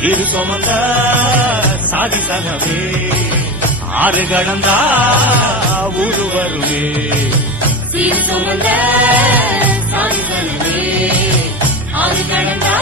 இரு சுமந்த சாதித்தனவே ஆறு கடந்தா ஊரு வருவே சீர் சுமந்த சாதித்தனவே ஆறு கடந்தா